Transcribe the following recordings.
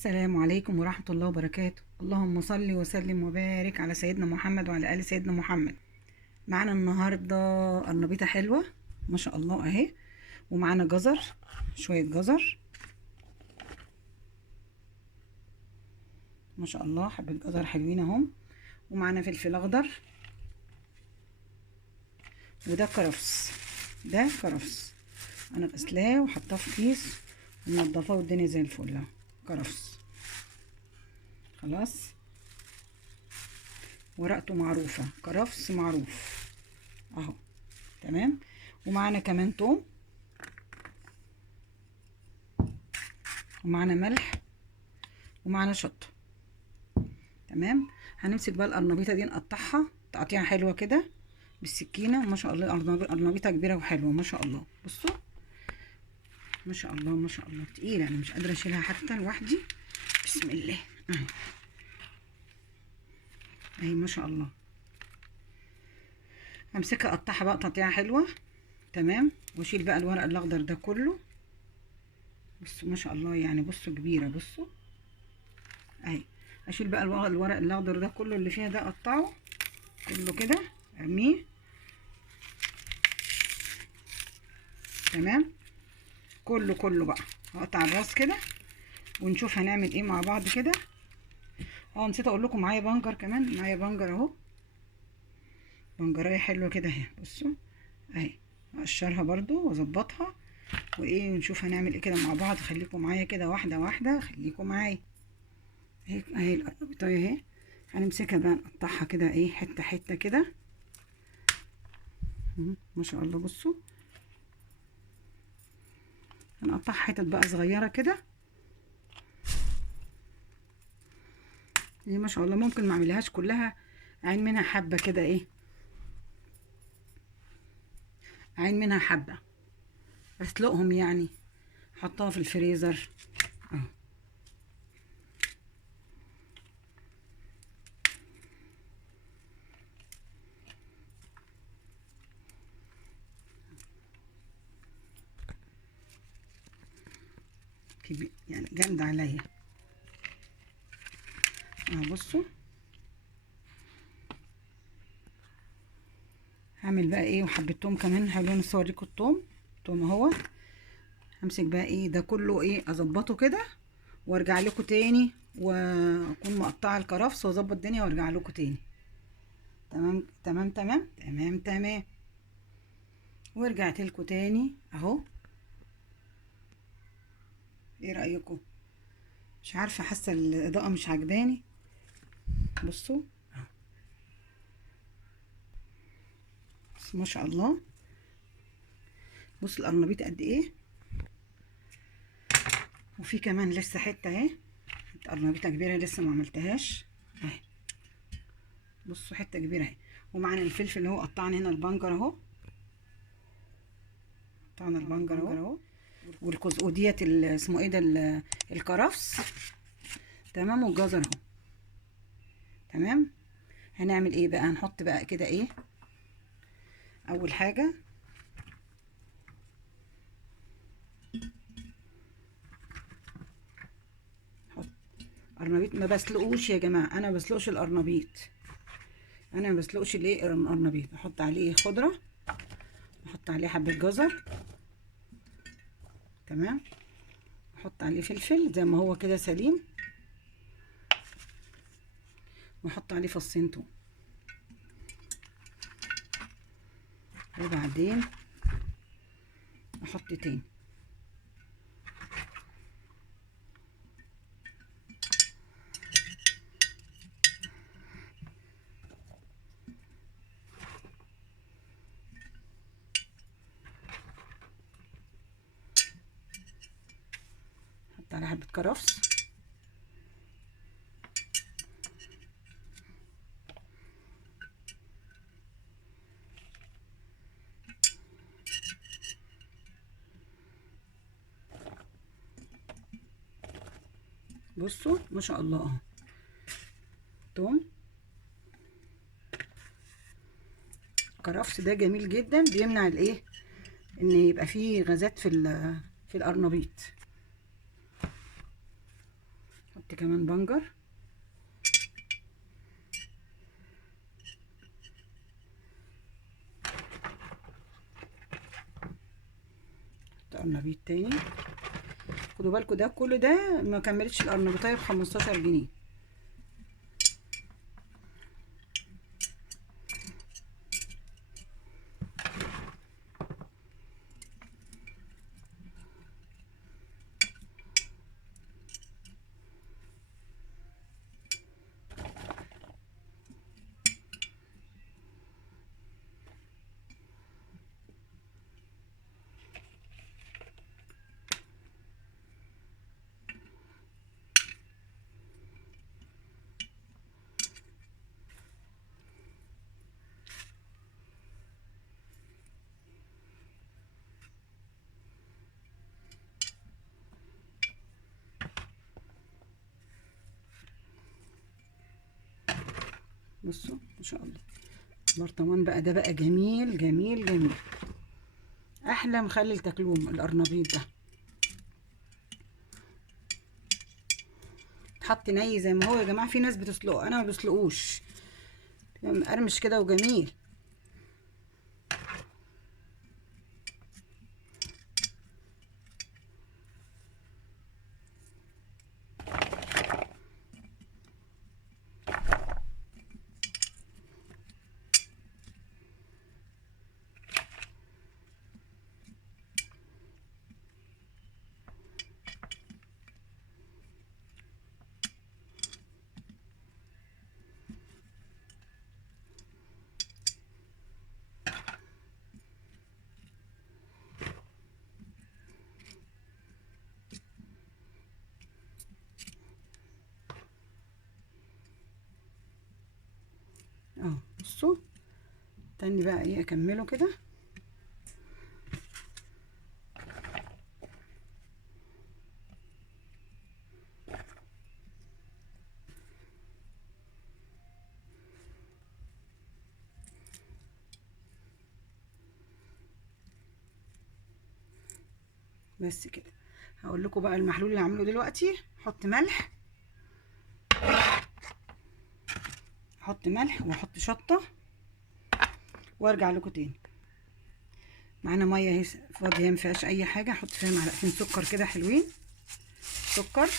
السلام عليكم ورحمة الله وبركاته. اللهم صل وسلم وبارك على سيدنا محمد وعلى آل سيدنا محمد. معانا النهاردة قرنبيطة حلوة ما شاء الله اهي، ومعانا جزر، شوية جزر ما شاء الله، حبة جزر حلوين اهم، ومعانا فلفل اخضر، وده كرفس. ده كرفس انا غسلاه وحطاه في كيس ومنضفاه والدنيا زي الفل اهو. كرفس خلاص، ورقته معروفة، كرفس معروف اهو تمام. ومعانا كمان توم، ومعانا ملح، ومعانا شطة تمام. هنمسك بقى القرنبيطة دي نقطعها تقطيعة حلوة كده بالسكينة. ما شاء الله قرنبيطة كبيرة وحلوة ما شاء الله. بصوا ما شاء الله ما شاء الله، تقيلة انا مش قادرة اشيلها حتى لوحدي. بسم الله اهي اهي ما شاء الله. همسكها اقطعها بقى تقطيعة حلوة تمام، واشيل بقى الورق الاخضر ده كله. بصوا ما شاء الله، يعني بصوا كبيرة، بصوا اهي. اشيل بقى الورق الاخضر ده كله اللي فيها ده، اقطعه كله كده ارميه تمام. كله بقى هقطع الراس كده ونشوف هنعمل ايه مع بعض كده. نسيت اقول لكم معايا بنجر كمان، معايا بنجر اهو، بنجرايه حلوه كده اهي. بصوا اهي، اقشرها برضو واظبطها وايه، ونشوف هنعمل ايه كده مع بعض. خليكم معايا كده واحده واحده، خليكم معايا اهي. اهي القرنبيطايه اهي، هنمسكها بقى نقطعها كده ايه، حته حته كده ما شاء الله. بصوا هنقطعها حتت بقى صغيره كده دي ما شاء الله. ممكن ما اعملهاش كلها، عين منها حبه كده ايه، عين منها حبه، اسلقهم يعني، احطها في الفريزر اهو. يعني جامده عليا اهو. بصوا هعمل بقى ايه، وحبة توم كمان حلوين، لسه اوريكم التوم. توم اهو. همسك بقى ايه ده كله ايه، اظبطه كده وارجع لكم تاني، واكون مقطعه الكرفس واظبط الدنيا وارجع لكم تاني. تمام تمام تمام تمام تمام. ورجعت لكم تاني اهو. ايه رايكم؟ مش عارفه، حاسه الاضاءه مش عجباني. بصوا بس ما شاء الله. بصوا القرنبيط قد ايه، وفي كمان لسه حته اهي، قرنبيطه كبيره لسه ما عملتهاش اهي. بصوا حته كبيره اهي. ومعانا الفلفل اللي هو قطعنا هنا، البنجر اهو، قطعنا البنجر اهو، وديت اسمه ايه ده، الكرفس تمام، والجزر اهو تمام. هنعمل ايه بقى، هنحط بقى كده ايه، اول حاجه حط قرنبيط. ما بسلقوش يا جماعه، انا ما بسلقش القرنبيط، انا ما بسلقش الايه القرنبيط. بحط عليه خضره، بحط عليه حبه جزر تمام، بحط عليه فلفل زي ما هو كده سليم، واحط عليه فصين توم، وبعدين احط تاني. احط عليه حبه كرفس، بصوا ما شاء الله اهو. توم، الكرفس ده جميل جدا، بيمنع الايه، ان يبقى فيه غازات في القرنبيط. نحط كمان بنجر. قرنبيط تاني. خدوا بالكم ده كل ده ما كملتش القرنبيطايه ب15 جنيه. بصوا ما شاء الله البرطمان بقى ده بقى جميل جميل جميل. احلى مخلل تاكلوه القرنبيط ده. اتحط ني زي ما هو يا جماعه. في ناس بتسلقه، انا ما بسلقوش، مقرمش كده وجميل. اهو بصوا. تاني بقى ايه اكمله كده. بس كده. هقول لكم بقى المحلول اللي هعمله دلوقتي. احط ملح، احط ملح واحط شطه وارجع لكم تاني. معانا ميه اهي فاضيه ما فيهاش اي حاجه. احط فيها معلقتين سكر كده حلوين. سكر.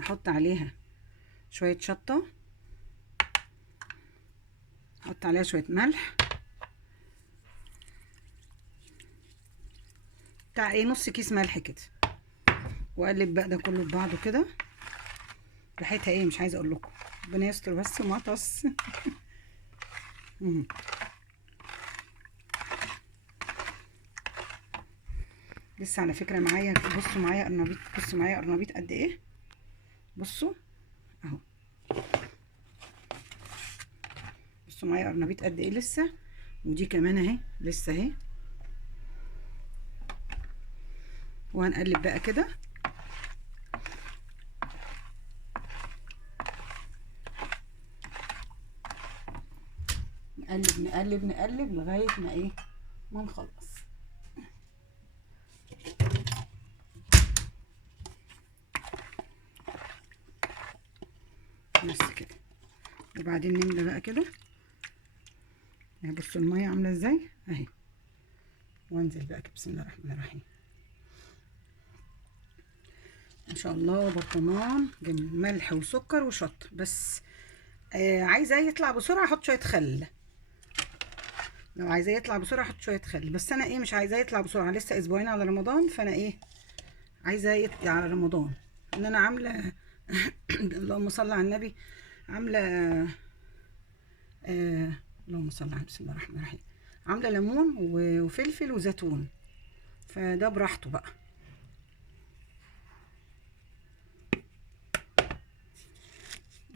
احط عليها شويه شطه. احط عليها شويه ملح بتاع ايه نص كيس ملح كده. واقلب بقى ده كله ببعضه كده. ريحتها ايه مش عايزه اقول لكم. ربنا يستر بس وما تص. لسه على فكره معايا. بصوا معايا قرنبيط. بصوا معايا قرنبيط قد ايه. بصوا اهو. بصوا معايا قرنبيط قد ايه لسه. ودي كمان اهي لسه اهي. وهنقلب بقى كده. نقلب نقلب نقلب لغايه ما ايه ما نخلص. بس كده. وبعدين نملى بقى كده. اهي بصوا الميه عامله ازاي اهي. وانزل بقى بسم الله الرحمن الرحيم. ما شاء الله برطمان جميل. ملح وسكر وشطه بس. عايزاه يطلع بسرعه احط شويه خل. لو عايزاه يطلع بسرعه احط شويه خل. بس انا ايه مش عايزاه يطلع بسرعه. لسه اسبوعين على رمضان. فانا ايه عايزاه يطلع على رمضان. ان انا عامله اللهم صل على النبي. عامله اللهم صل على بسم الله الرحمن الرحيم. عامله ليمون وفلفل وزيتون. فده براحته بقى.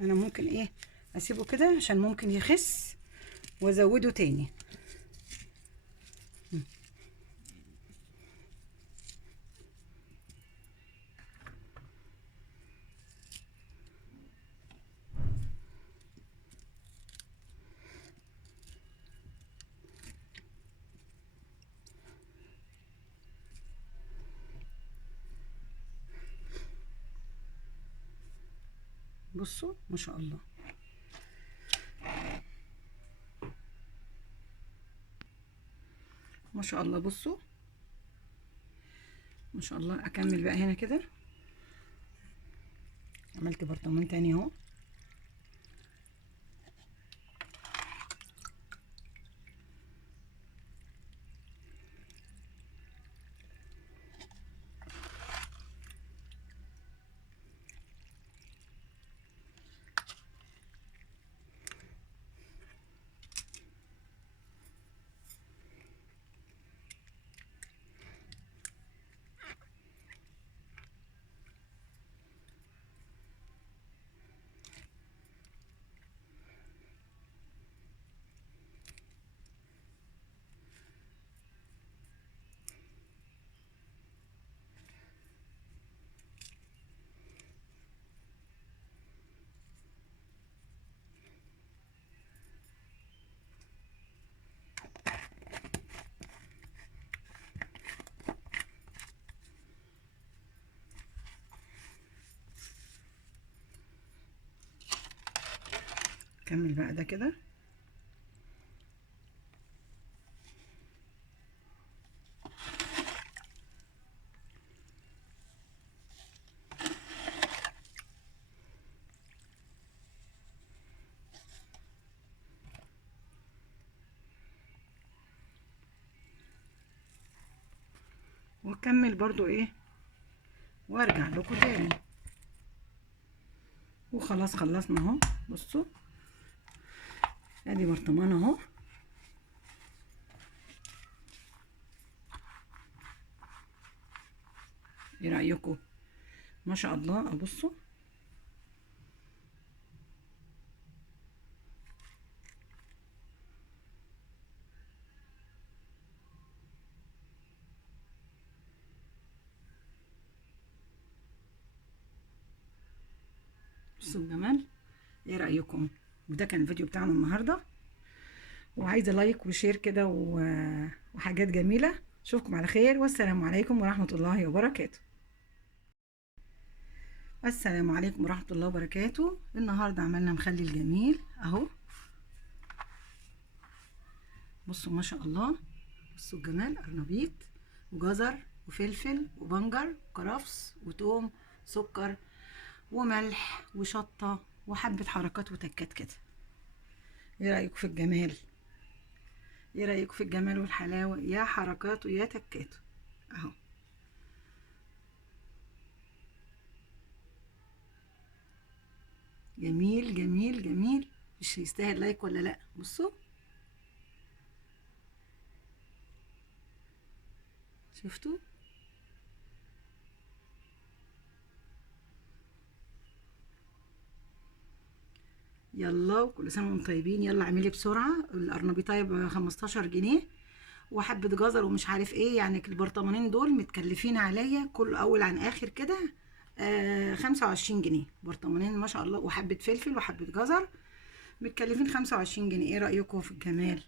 انا ممكن ايه اسيبه كده عشان ممكن يخس وازوده تاني. بصوا ما شاء الله. ما شاء الله بصوا ما شاء الله. اكمل بقى هنا كده، عملت برطمان تاني اهو. كمل بقى ده كده. واكمل برضو ايه وارجع لكم تاني. وخلاص خلصنا اهو. بصوا ادي برطمان اهو. ايه رايكم؟ ما شاء الله. ابصوا بصوا الجمال. ايه رايكم؟ وده كان الفيديو بتاعنا النهارده، وعايزه لايك وشير كده وحاجات جميله. اشوفكم على خير، والسلام عليكم ورحمه الله وبركاته. السلام عليكم ورحمه الله وبركاته. النهارده عملنا مخلل جميل اهو. بصوا ما شاء الله. بصوا الجمال. قرنبيط وجزر وفلفل وبنجر وكرفس وتوم، سكر وملح وشطه وحبه حركات وتكات كده. ايه رايكم في الجمال؟ ايه رايكم في الجمال والحلاوه؟ يا حركات ويا تكات اهو. جميل جميل جميل. مش يستاهل لايك ولا لا؟ بصوا شفتوا؟ يلا وكل سنه وانتم طيبين. يلا اعملي بسرعه. القرنبيطايه ب 15 جنيه، وحبه جزر ومش عارف ايه، يعني البرطمانين دول متكلفين عليا كل اول عن اخر كده 25 جنيه برطمانين ما شاء الله. وحبه فلفل وحبه جزر متكلفين 25 جنيه. ايه رايكم في الجمال؟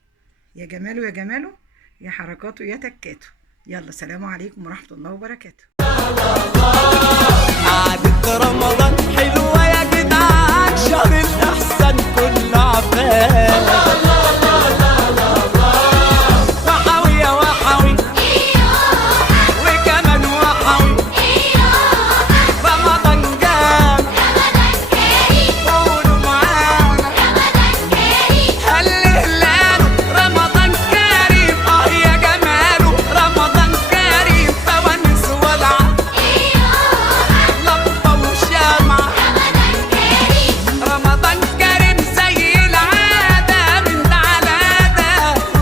يا جماله يا جماله، يا حركاته يا تكاته. يلا سلام عليكم ورحمه الله وبركاته. قعدة رمضان حلوة يا جدعان، شهر الأحسن كل عفان. وحوي يا وحوي وكمان وحوي، رمضان جاب قولوا معانا هل هلاله رمضان كريم. يا جماله رمضان كريم، فوانيس ولعة لمبة وشمعة. رمضان كريم زي العادة، من ده على ده،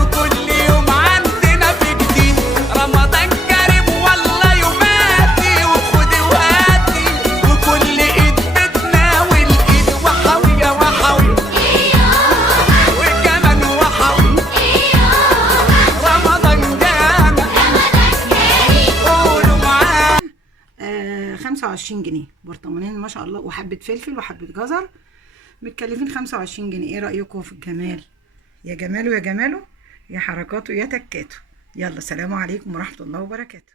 وكل يوم عندنا في جديد. رمضان كريم والله يوماتي، وخدي وهاتي، وكل ايد بتناول ايد. وحوي يا وحوي وكمان وحوي، رمضان جامع قولوا معاه. 25 جنيه برطمانين ما شاء الله، وحبه فلفل وحبه جزر متكلفين 25 جنيه. ايه رايكم في الجمال؟ يا جماله يا جماله، يا حركاته يا تكاته. يلا سلام عليكم ورحمه الله وبركاته.